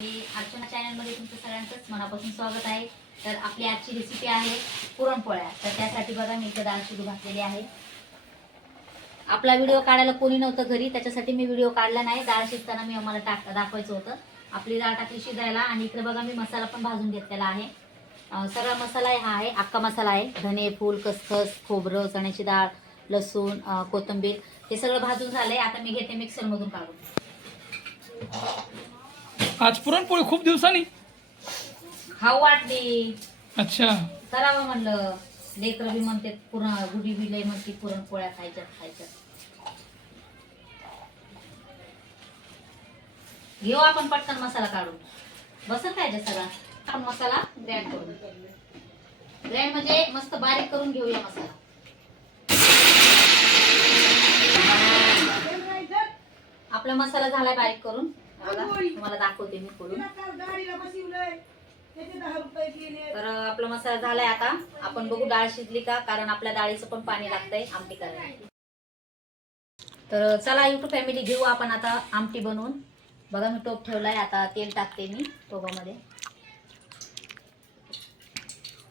मी अर्चना चॅनलमध्ये तुमचं सगळ्यांचंच मनापासून स्वागत आहे. तर आपली आजची रेसिपी आहे पुरणपोळ्या. तर त्यासाठी बघा मी इथं डाळ शिजू घातलेली आहे. आपला व्हिडिओ काढायला कोणी नव्हतं घरी त्याच्यासाठी मी व्हिडिओ काढला नाही. डाळ शिजताना मी आम्हाला टाक दाखवायचं होतं. आपली डाळ टाकली शिजायला आणि इकडे बघा मी मसाला पण भाजून घेतलेला आहे. सगळा मसाला हा आहे अख्खा मसाला आहे. धने फूल खसखस खोबरं चण्याची डाळ लसूण कोथिंबीर हे सगळं भाजून झालंय. आता मी घेते मिक्सरमधून काढून. आज पुरणपोळी खूप दिवसांनी. खाऊ वाटली. अच्छा. करावं म्हणलं. लेकरं बी म्हणते पुरण गुढी बी लय म्हणते पुरणपोळ्या खायच्यात खायच्यात. घेऊ आपण पटकन मसाला काढून. बसन खायच्या सगळा? आपण मसाला ग्रँड करून ग्रँड म्हणजे मस्त बारीक करून घेऊया मसाला. आपला मसाला झालाय बारीक करून. तुम्हाला दाखवते मी करून तर आपला मसाला झालाय आता. आपण बघू डाळ शिजली का? कारण आपल्या डाळीचं पण पाणी लागतंय. आमटी करायला. तर चला युट्यूब फॅमिली घेऊ आपण आता आमटी बनवून. बघा मी टोप ठेवलाय. आता तेल टाकते मी टोपामध्ये.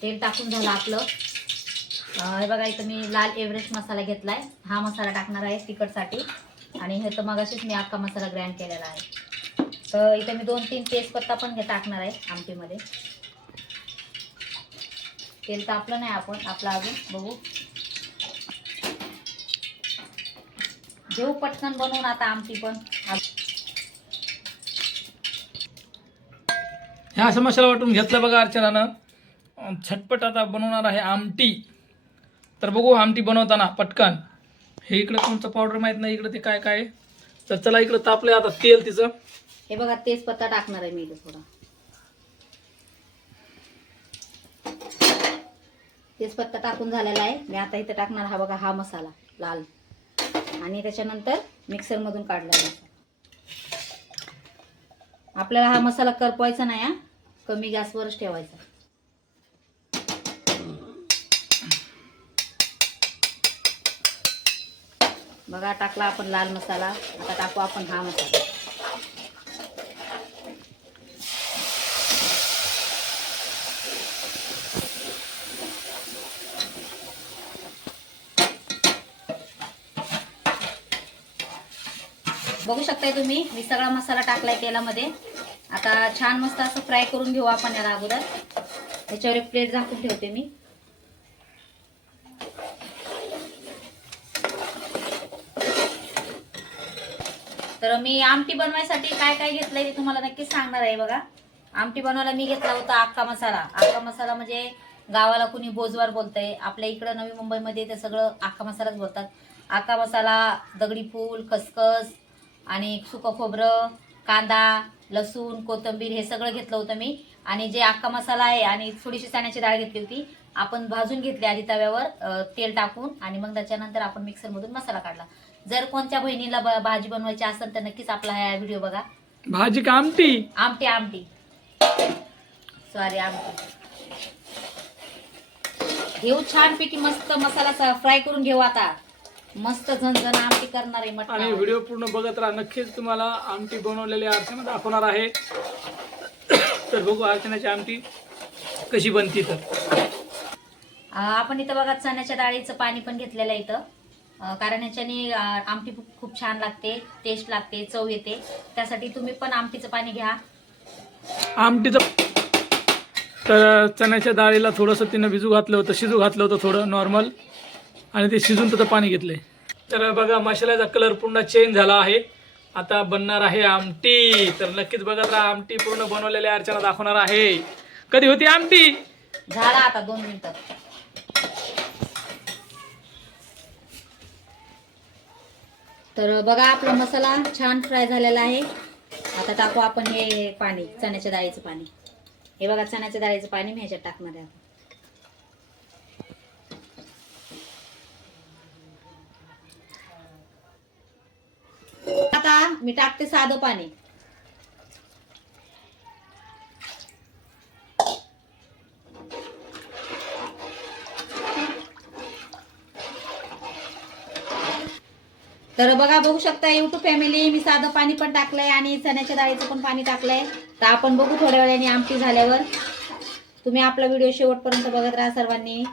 तेल टाकून झालं आपलं. हे बघा इथं मी लाल एव्हरेस्ट मसाला घेतलाय. हा मसाला टाकणार आहे तिखटसाठी. आणि हे तर मगाशीच मी अख्खा मसाला ग्राइंड केलेला आहे. तर इथं मी दोन तीन तेजपत्ता पण घे टाकणार आहे आमटीमध्ये. तेल तापलं नाही आपण आपला अजून बघू. घेऊ पटकन बनवून आता आमटी पण. ह्या समस्याला वाटून घेतलं बघा अर्चनानं. छटपट झटपट आता बनवणार आहे आमटी. तर बघू आमटी बनवताना पटकन. हे इकडं कोणतं पावडर माहीत नाही इकडं ते काय काय तर चला इकडं तापलंय आता तेल तिचं. हे बघा तेजपत्ता टाकणार आहे मी इथं थोडा. तेजपत्ता टाकून झालेला आहे. मी आता इथं टाकणार हा बघा हा मसाला लाल. आणि त्याच्यानंतर मिक्सरमधून काढला मसाला आपल्याला हा मसाला करपवायचा नाही हा. कमी गॅसवरच ठेवायचा. बघा टाकला आपण लाल मसाला. आता टाकू आपण हा मसाला. बघू शकताय तुम्ही मी सगळा मसाला टाकलाय तेलामध्ये. आता छान मस्त असं फ्राय करून घेऊ आपण याला अगोदर. त्याच्यावर एक प्लेट झाकून ठेवते मी. तर मी आमटी बनवायसाठी काय काय घेतलंय ते तुम्हाला नक्कीच सांगणार आहे बघा. आमटी बनवायला मी घेतला होता अख्खा मसाला. अख्खा मसाला म्हणजे गावाला कुणी बोजवार बोलतंय. आपल्या इकडं नवी मुंबईमध्ये ते सगळं अख्खा मसालाच बोलतात. अख्खा मसाला दगडी फूल खसखस आणि सुकं खोबरं कांदा लसूण कोथिंबीर हे सगळं घेतलं होतं मी. आणि जे अख्खा मसाला आहे आणि थोडीशी चण्याची डाळ घेतली होती आपण भाजून घेतली आधी तव्यावर तेल टाकून आणि मग त्याच्यानंतर आपण मिक्सरमधून मसाला काढला. जर कोणत्या बहिणीला भाजी बनवायची असेल तर नक्कीच आपला हा व्हिडिओ बघा. भाजी का आमटी? आमटी आमटी. सॉरी आमटी. घेऊ छानपैकी मस्त मसाला फ्राय करून घेऊ आता. मस्त झणझण आमटी करणार आहे आणि व्हिडिओ पूर्ण बघत राहा. नक्कीच तुम्हाला आमटी बनवलेली अर्चना दाखवणार आहे. तर बघू अर्चनाची आमटी कशी बनती तर. आपण इथं बघा चण्याच्या डाळीचं पाणी पण घेतलेलं आहे इथं. अं, कारण ह्याच्याने अं, आमटी खूप- खूप छान लागते टेस्ट लागते चव येते. त्यासाठी तुम्ही पण आमटीचं पाणी घ्या. आमटीचं तर चण्याच्या डाळीला थोडंसं तिनं भिजू घातलं होतं शिजू घातलं होतं थोडं नॉर्मल आणि ते शिजून त्याचं पाणी घेतलंय. तर बघा मसाल्याचा कलर पूर्ण चेंज झाला आहे. आता बनणार आहे आमटी. तर नक्कीच बघत राहा आमटी पूर्ण बनवलेल्या अर्चना दाखवणार आहे. कधी होती आमटी? झाला आता दोन मिनिटात तर बघा आपला मसाला छान फ्राय झालेला आहे. आता टाकू आपण हे पाणी चण्याच्या डाळीचं पाणी. हे बघा चण्याच्या डाळीचं पाणी मी ह्याच्यात टाकणार आहे आता. आता मी टाकते साधं पाणी. तर बघा बघू शकता युट्यूब फॅमिली मी साधं पाणी पण टाकलंय आणि चण्याच्या डाळीचं पण पाणी टाकलंय. तर आपण बघू थोड्या वेळाने आमटी झाल्यावर. तुम्ही आपला व्हिडिओ शेवटपर्यंत बघत राहा सर्वांनी.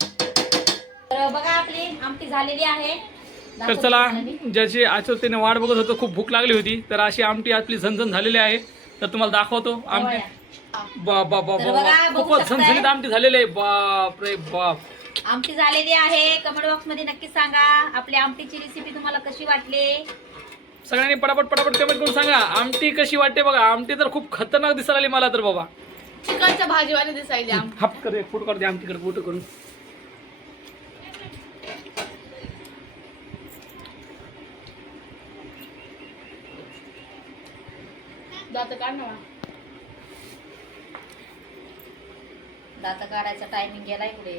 तर बघा आपली आमटी झालेली आहे. तर चला. ज्याची आचरतेने वाट बघत होतो खूप भूक लागली होती. तर अशी आमटी आपली झणझण झालेली आहे. तर तुम्हाला दाखवतो आमटी. बा बा बा खूपच. झणझणीत आमटी झालेली आहे. बाप रे बाप. आमटी झालेली आहे. कमेंट बॉक्समध्ये नक्की सांगा. आपली आमटीची रेसिपी तुम्हाला कशी वाटली? सगळ्यांनी पटापट पटापट कमेंट करून सांगा. आमटी कशी वाटते बघा. आमटी तर खूप खतरनाक दिसायला आली मला तर बाबा. चिकनच्या भाजीवाले दिसायली हाप कर फूट कर दे आमटीकडे फोटो करून. दात काढ ना दात काढायचा टायमिंग गेलाय पुढे